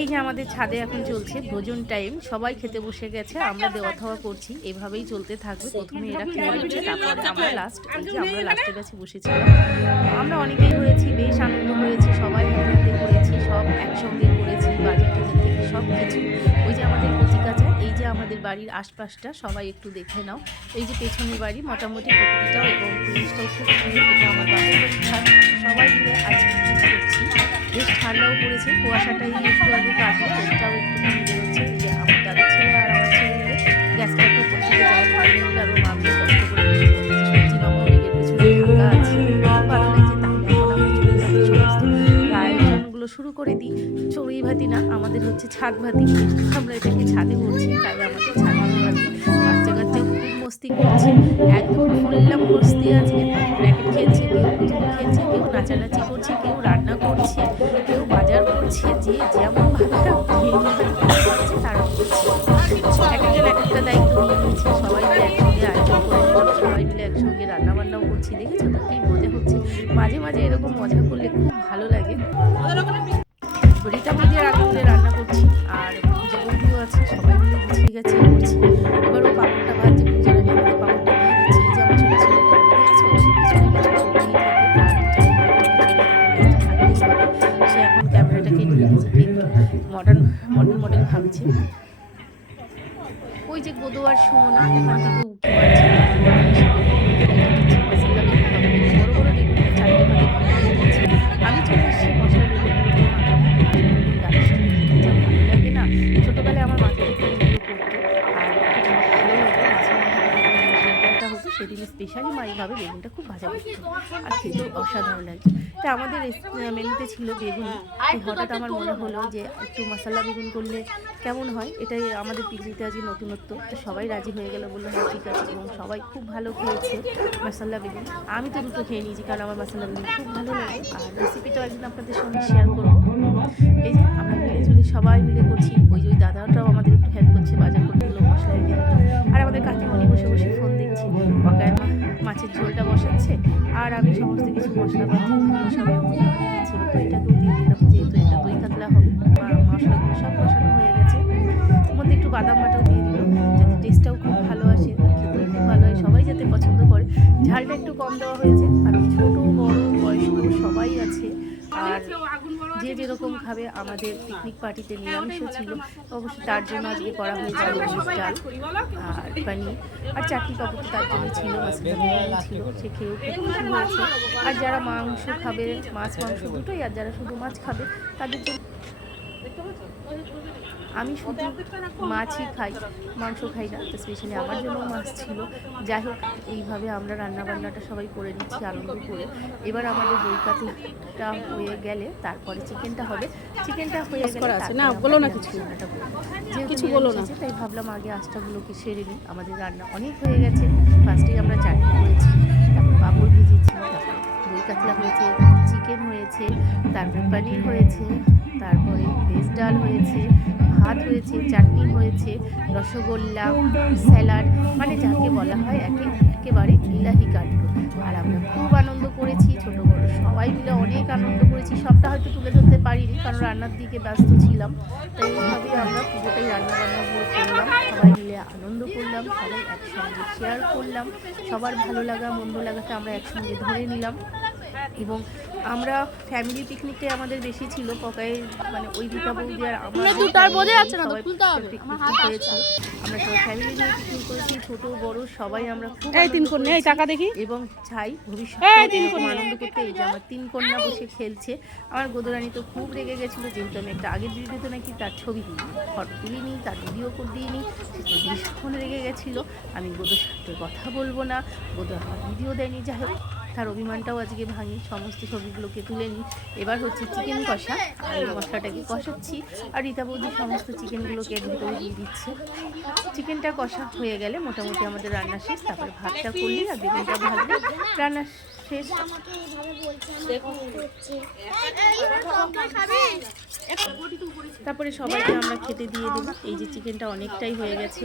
এই যে আমাদের ছাদে এখন চলছে ভোজন টাইম সবাই খেতে বসে গেছে, আমরা দেওয়া থাওয়া করছি, এভাবেই চলতে থাকবে। প্রথমে এরা খেয়ে নিচ্ছে, তারপরে আমরা লাস্ট এই যে আমরা লাস্টের কাছে বসেছিলাম। আমরা অনেকেই হয়েছি, বেশ আনন্দ হয়েছে, সবাই হাতে করেছি, সব একসঙ্গে করেছি, বাজার টাজার থেকে সব কিছু। ওই যে আমাদের কচিকাচা এই যে আমাদের বাড়ির আশপাশটা, সবাই একটু দেখে নাও। এই যে পেছনের বাড়ি, মোটামুটি প্রকৃতিটাও এবং পরিবেশটাও খুব সুন্দর, এটা আমার বাড়ির সবাই মিলে আজ করছি। বেশ ঠান্ডাও পড়েছে। কুয়াশাটাই একটু আগে কাটলো এটাও একটু কমে এই যে আমার দাদা ছেলে আর আমার ছেলে মিলে গ্যাসটা করতে কষ্ট করে আছে শুরু করে দিই চড়ুই ভাতি না আমাদের হচ্ছে ছাদ ভাতি আমরা এটাকে ছাদে বলছি তাই আমাদের ছাদ ভাতি বাচ্চা কাচ্চা মস্তি করছে। একদম ফুললাম মস্তি আজকে র্যাকেট খেলছে কেউ খেলছে কেউ নাচানাচি করছে। রান্না করছে, কেউ বাজার করছে, যে যেমন তারা করছে। একজন একটা দায়িত্ব নিয়ে নিচ্ছে, সবাই মিলে একসঙ্গে আয়োজন করে, সবাই মিলে একসঙ্গে রান্না বান্নাও করছি, দেখেছ তো কি মজা হচ্ছে? মাঝে মাঝে এরকম মজা করলে খুব মডেল ভাবছে। ওই যে গোদোয়ার সোনা ওখান থেকে উঠে। স্পেশালি মা এইভাবে বেগুনটা খুব ভাজা আর খেতেও অসাধারণ লাগছে। তা আমাদের মেনুতে ছিল বেগুন। হঠাৎ আমার মনে হলো যে একটু মশলা বেগুন করলে কেমন হয়? এটাই আমাদের পিকনিকতে আজকে নতুনত্ব। তো সবাই রাজি হয়ে গেল বলল হ্যাঁ ঠিক আছে। এবং সবাই খুব ভালো খেয়েছে মশলা বেগুন। আমি তো দুটো খেয়ে নিয়েছি কারণ আমার মশলা বেগুন খুব ভালো লাগে। আর রেসিপিটাও একদিন আপনাদের সঙ্গে শেয়ার করব। এই যে আমরা মিলে জুলে সবাই মিলে করছি, ওই ওই দাদাটাও আমাদের একটু হেল্প করছে, বাজার করতে করতেগুলো মশলা এনে আর আমাদের কাকিমণি বসে বসে ফোন দেখছে, বকায় মাছের ঝোলটা বসাচ্ছে, আর আমি সমস্ত কিছু মশলাপাতি সব এর মধ্যে দিয়ে দিচ্ছিল তো এটাকেও দিয়ে দিলাম, যেহেতু এটা দই কাতলা হবে মশলাগুলো সব বসানো হয়ে গেছে। মধ্যে একটু বাদাম বাটাও দিয়ে দিল যাতে টেস্টটাও খুব ভালো আসে খেতেও খুব ভালো হয়, সবাই যাতে পছন্দ করে। ঝালটা একটু কম দেওয়া হয়েছে আর যে যেরকম খাবে আমাদের পিকনিক পার্টিতে নিরামিষও ছিল, অবশ্যই তার জন্য আজকে করা হয়েছে ডাল, আর পানি আর চাটনি পাপড় তার জন্য ছিল সে খেয়েও খুব হয়েছে। আর যারা মাংস খাবে, মাছ, মাংস দুটোই, আর যারা শুধু মাছ খাবে, তাদের জন্য আমি শুধু মাছই খাই মাংস খাই না তো স্পেশালি আমার জন্য মাছ ছিল। যাই হোক এইভাবে আমরা রান্না বান্নাটা সবাই করে নিচ্ছি আনন্দ করে। এবার আমাদের দই কাতলাটা হয়ে গেলে তারপরে চিকেনটা হবে। চিকেনটা হয়ে গেলে আছে। না, বলো না কিছু। কিছু বলো না। তাই ভাবলাম আগে আস্তাগুলোকে সেরে নিই। আমাদের রান্না অনেক হয়ে গেছে। ফার্স্টেই আমরা চাটনি করেছি তারপর পাঁপড় ভেজেছি তারপর দই কাতলা হয়েছে চিকেন হয়েছে তারপর পনির হয়েছে। তারপরে ভেজ ডাল হয়েছে, ভাত হয়েছে, চাটনি হয়েছে, রসগোল্লা, স্যালাড মানে যাকে বলা হয় একে, একেবারে ইলাহি কাণ্ড আর আমরা খুব আনন্দ করেছি, ছোট বড় সবাই মিলে অনেক আনন্দ করেছি। সবটা হয়তো তুলে ধরতে পারিনি, কারণ রান্নার দিকে ব্যস্ত ছিলাম। তাই এইভাবেই আমরা পুজোটাই রান্না বান্নাগুলো করলাম সবাই মিলে আনন্দ করলাম, সবাই একসঙ্গে শেয়ার করলাম। সবার ভালো লাগা, মন্দ লাগাটা আমরা একসঙ্গে ধরে নিলাম। এবং আমরা ফ্যামিলি পিকনিকে আমাদের বেশি ছিল পকায় মানে ওই রীতা বৌদি আর আমার না, দুটো বোঝা যাচ্ছে না খুলতে হবে। আমার হাত করেছি। আমরা সবাই ফ্যামিলি নিয়ে পিকনিক করেছি ছোট বড় সবাই আমরা খুব এই তিন কন্যা এই টাকা দেখি এবং চাই এই তিন কন্যা। আনন্দ করতে এই যে আমার তিন কন্যা বসে খেলছে আমার গোদরানি তো খুব রেগে গেছিল যেহেতু আমি একটা আগের ভিডিওতে নাকি তার ছবি দিই ফটো তুলিনি তার ভিডিও করে দিইনি ভীষণ রেগে গেছিল আমি গোদর সাথে কথা বলব না গোদো আমার ভিডিও দেয়নি যাই হোক তার অভিমানটাও আজকে ভাঙি। সমস্ত ছবিগুলোকে তুলে নিই। এবার হচ্ছে চিকেন কষা। এই মশলাটাকে কষাচ্ছি। আর রীতা বৌদি সমস্ত চিকেনগুলোকে এর ভিতরে দিয়ে দিচ্ছে। চিকেনটা কষা হয়ে গেলে মোটামুটি আমাদের রান্না শেষ। তারপরে ভাতটা করলি আর বেগুনটা ভাজলে রান্না শেষ। তারপরে সবাইকে আমরা খেতে দিয়ে দেবো। এই যে চিকেনটা অনেকটাই হয়ে গেছে।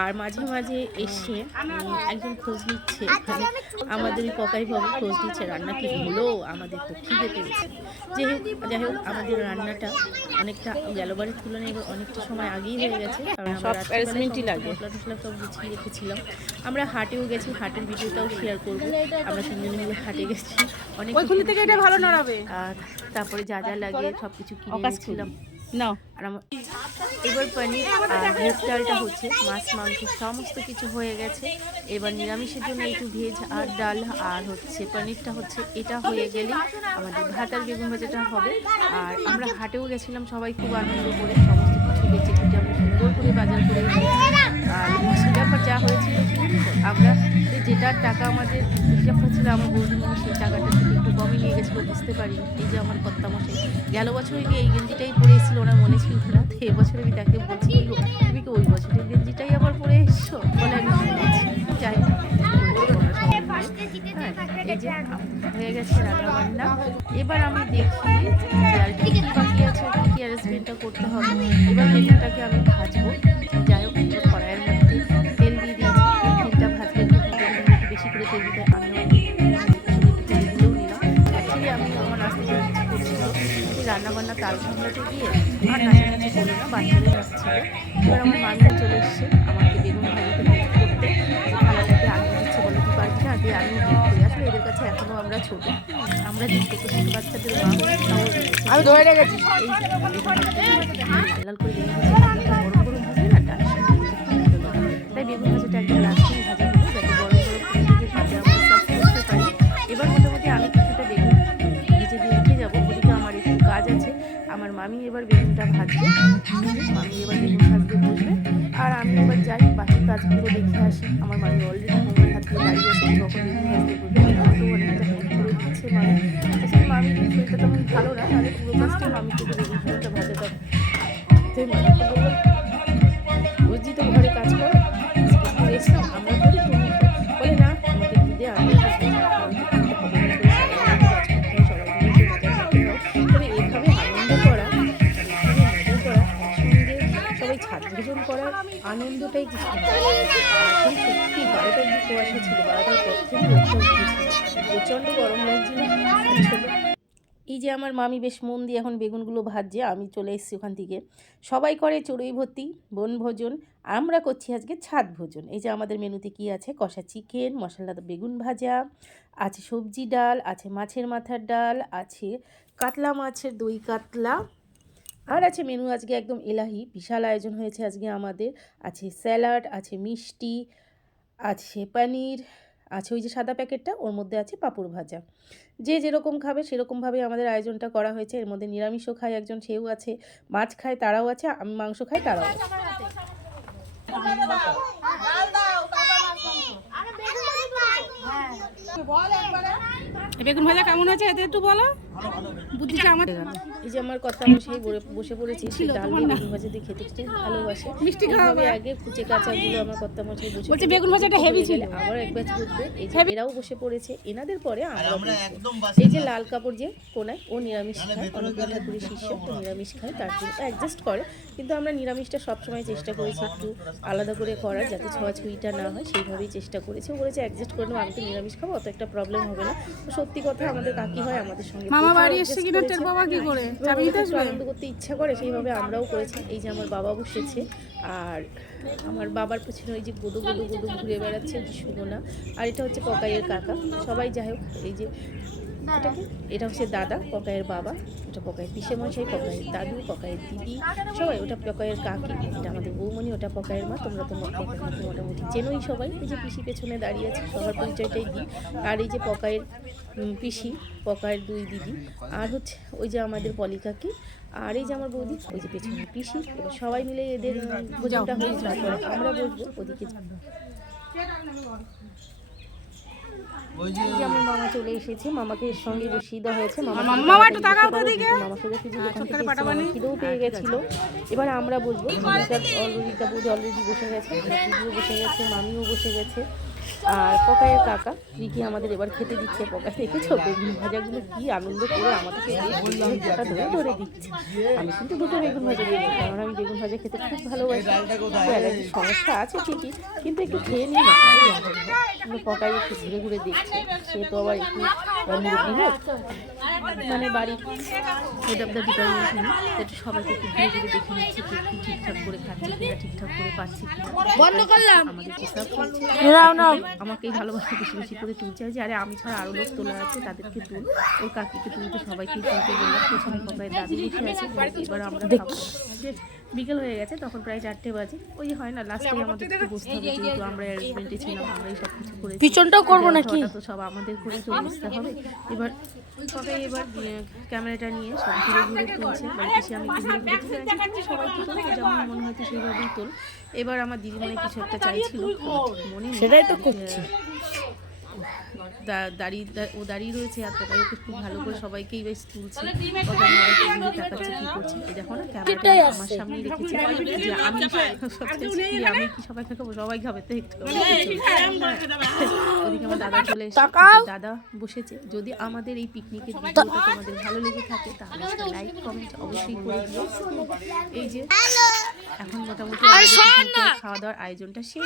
আর মাঝে মাঝে এসে একজন খোঁজ নিচ্ছে। মানে আমাদের ওই পকাই বাবু খোঁজ নিচ্ছে রান্না কি হলো? আমাদের তো খিদে পেয়েছে। যাই হোক যাই হোক আমাদের রান্নাটা অনেকটা গেলবারের তুলনায় অনেকটা সময় আগেই হয়ে গেছে। কারণ সব লাগে। মশলা টসলা সব গুছিয়ে রেখেছিলাম। আমরা হাটেও গেছি হাটের ভিডিওটাও শেয়ার করব। আমরা তিনজনে মিলে হাটে গেছি। অনেক থেকে এটা ভালো নড়াবে। আর তারপরে যা যা লাগে সব কিছু কিনে এনেছিলাম নাও। আর আমার এবার পনির আর ডালটা হচ্ছে মাছ মাংস সমস্ত কিছু হয়ে গেছে। এবার নিরামিষের জন্য একটু ভেজ আর ডাল আর হচ্ছে পনিরটা হচ্ছে এটা হয়ে গেলে আমাদের ভাত আর বেগুন ভাজাটা হবে। আর আমরা হাটেও গেছিলাম সবাই খুব আনন্দ করে সমস্ত কিছু বেঁচে আমরা সুন্দর করে বাজার করে যেটার টাকা আমাদের হিসাব হচ্ছিল আমার বৌদি মনে সেই টাকাটা থেকে একটু কমই নিয়ে গেছিল বুঝতে পারিনি। এই যে আমার কর্তা মশাই গেল বছর ওই এই গেঞ্জিটাই পরে এসেছিল ওনার মনে ছিল না তো এবছর আমি তাকে বলছি "কি তুমি কি ওই বছরের গেঞ্জিটাই আবার পরে এসছো? বলে আমি যাই। হ্যাঁ, হয়ে গেছে এবার আমি দেখি আছে কি অ্যারেঞ্জমেন্টটা করতে হবে। এবার আমি ভাজবো। যাই হোক কড়াইয়ের রান্নাবান্না তাল সামলাতে গিয়ে আর নাচানাচি করি না বাচ্চাদের এবার আমার মামিও চলে এসছে আমাকে বেগুন ভাজিতে হেল্প করতে। খালাটাকে আগে দিচ্ছে বলে তুই পারবি না দিয়ে আমি হেল্প করি। আসলে এদের কাছে এখনও আমরা ছোট। আমরা যে ছোটো ছোটো বাচ্চাদের মা আমি ধরে রেখেছি। লাল করে বেগুন ভাজা গরম গরম না তাই বেগুন ভাজাটা একদম মামি এবার বেগুনটা ভাজবে। আমি এবার বেগুন ভাজতে বসবে আর আমি এবার যাই, বাকি কাজগুলো দেখে আসি। আমার মামি অলরেডি আমার হাত দিয়ে দাঁড়িয়ে আছে যখন মামি। আসলে ভালো না, তাহলে পুরো কাজটা মামি থেকে বেগুন ভাজাটা। ছাদ করার আনন্দটাই কিছু সত্যি বারোটার দিকে কুয়াশা ছিল বারোটার পর থেকে প্রচণ্ড গরম লাগছিল। এই যে আমার মামি বেশ মন দিয়ে এখন বেগুনগুলো ভাজছে, আমি চলে এসেছি ওখান থেকে। সবাই করে চড়ুই ভর্তি বনভোজন আমরা করছি আজকে ছাদ ভোজন। এই যে আমাদের মেনুতে কি আছে? কষা চিকেন মশলাদার বেগুন ভাজা, আছে সবজি ডাল, আছে মাছের মাথার ডাল, আছে কাতলা মাছের দই কাতলা আর আছে মেনু আজকে একদম এলাহি। বিশাল আয়োজন হয়েছে আজকে আমাদের। আছে স্যালাড আছে মিষ্টি আছে পনির আছে ওই যে সাদা প্যাকেটটা ওর মধ্যে আছে পাঁপড় ভাজা। যে যেরকম খাবে সেরকমভাবে আমাদের আয়োজনটা করা হয়েছে। এর মধ্যে নিরামিষও খায় একজন সেও আছে। মাছ খায় তারাও আছে আমি মাংস খাই তারাও আছে। বেগুন ভাজা কেমন হয়েছে? এতে একটু বলো। বুদ্ধিটা আমার এই যে আমার কথা মশাই বলে- বসে পড়েছি সে ডাল দিয়ে বেগুন ভাজা দিয়ে খেতে খুব ভালোবাসে। মিষ্টি এইভাবে আগে কুচে কাঁচাগুলো আমার কর্তা মশাই বসে বলছে বেগুন ভাজাটা heavy ছিল। আবার এক ব্যাচ বসবে এই যে এরাও বসে পড়েছে এনাদের পরে আমরা এই যে লাল কাপড় যে কোনায় ও নিরামিষ খায় অনেকদিন ঠাকুরের শিষ্য ও নিরামিষ খায় তার জন্য অ্যাডজাস্ট করে। কিন্তু আমরা নিরামিষটা সবসময় চেষ্টা করেছি একটু আলাদা করে করার যাতে ছোঁয়াছুঁইটা না হয় সেইভাবেই চেষ্টা করেছি। ও বলেছে অ্যাডজাস্ট করে নেব আমি তো নিরামিষ খাব অত একটা প্রবলেম হবে না। তো সত্যি কথা আমাদের কাকি হয় আমাদের সঙ্গে মামা বাড়ি adjust কিনা টের বাবা কি করে? চাবি দিতে আসবে? আনন্দ করতে ইচ্ছা করে সেইভাবে আমরাও করেছি। এই যে আমার বাবা বসেছে আর আমার বাবার পেছনে ওই যে গুদু গুদু গুদু ঘুরে বেড়াচ্ছে যে সুমনা। আর এটা হচ্ছে ককাইয়ের কাকা। সবাই যাই হোক এই যে এটা কি এটা হচ্ছে দাদা পকাইয়ের বাবা। ওটা পকাইয়ের পিসে মশাই পকাইয়ের দাদু পকাইয়ের দিদি। সবাই ওটা পকাইয়ের কাকি। এটা আমাদের বৌমণি ওটা পকাইয়ের মা। তোমরা তো পকাইয়ের মোটামুটি চেনোই সবাই। এই যে পিসি পেছনে দাঁড়িয়ে আছে সবার পরিচয়টাই দিই। আর এই যে পকাইয়ের উম, পিসি পকাইয়ের দুই দিদি। আর হচ্ছে ওই যে আমাদের পলি কাকি। আর এই যে আমার বৌদি ওই যে পেছনে পিসি। সবাই মিলে এদের ভোজনটা হয়ে তারপরে আমরা বসবো ওদিকে। যে আমার মামা চলে এসেছে মামাকে এর সঙ্গে বসিয়ে দেওয়া হয়েছে মামা মামা, মামা একটু তাকাও তো মামা সোজা সুজি দোকান থেকে খিদেও পেয়ে গেছিল এবার আমরা বসবো অলরেডি অলরেডি বসে গেছে বসে গেছে মামিও বসে গেছে। আর পকায়ের কাকা রিকি আমাদের এবার খেতে দিচ্ছে পকা দেখেছ বেগুন ভাজাগুলো কি আনন্দ করে আমাদেরকে দিয়ে গোটা ধরে ধরে দিচ্ছে। আমি কিন্তু দুটো বেগুন ভাজা দিয়েছি কারণ আমি বেগুন ভাজা খেতে খুব ভালোবাসি। সমস্যা আছে ঠিকই, কিন্তু একটু খেয়ে নিই না। পকাই একটু ঘুরে ঘুরে দেখছে। সে তো আবার একটু মানে বাড়ির হেড অফ দ্য ডিপার্টমেন্ট একটু সবাইকে একটু ধীরে ধীরে দেখে নিচ্ছি কে কি ঠিকঠাক করে খাচ্ছে কিনা ঠিকঠাক করে পাচ্ছি বন্ধ করলাম। আমাদের হিসাব করছে আমাকেই ভালোবাসা বেশি বেশি করে তুলছে যে আরে আমি ছাড়া আরও লোক তোলা আছে তাদেরকে তুল। ওর কাকিকে তুলতে সবাইকে তুলতে বললাম পেছনে কোথায় দাদি বসে আছে এবার আমরা যে বিকেল হয়ে গেছে তখন প্রায় চারটে বাজে ওই যে হয় না লাস্টে আমাদের একটু বসতে হবে যেহেতু আমরা অ্যারেঞ্জমেন্টে ছিলাম আমরাই সব কিছু করেছি পিছনটাও করব নাকি? তো সব আমাদের করে চলে আসতে হবে এবার সবাই এবার ক্যামেরাটা নিয়ে সব ঘুরে ঘুরে তুলছে বাড়িতে এসে আমি ঘুরে ঘুরে তুলে সবাই তো তোলো যেমন মনে হয়তো সেইভাবেই তোল এবার আমার দিদিমণি কিছু একটা চাইছিল মনে সেটাই তো করছি। দা- দাঁড়িয়ে ও দাঁড়িয়ে রয়েছে আর তাই ওকে খুব ভালো করে সবাইকেই বেশ তুলছে। তাকাচ্ছে কি করছে। এই দেখো না ক্যামেরাটা আমার সামনে রেখেছে। যে আমি আমি কি সবাই খাব সবাই খাবে তো একটু। ওদিকে আমার দাদা চলে এসেছে। দাদা বসেছে যদি আমাদের এই পিকনিকের ভিডিওটা তোমাদের ভালো লেগে থাকে তাহলে লাইক কমেন্ট অবশ্যই করে দিও। এই যে এখন মোটামুটি খাওয়া দাওয়ার আয়োজনটা শেষ।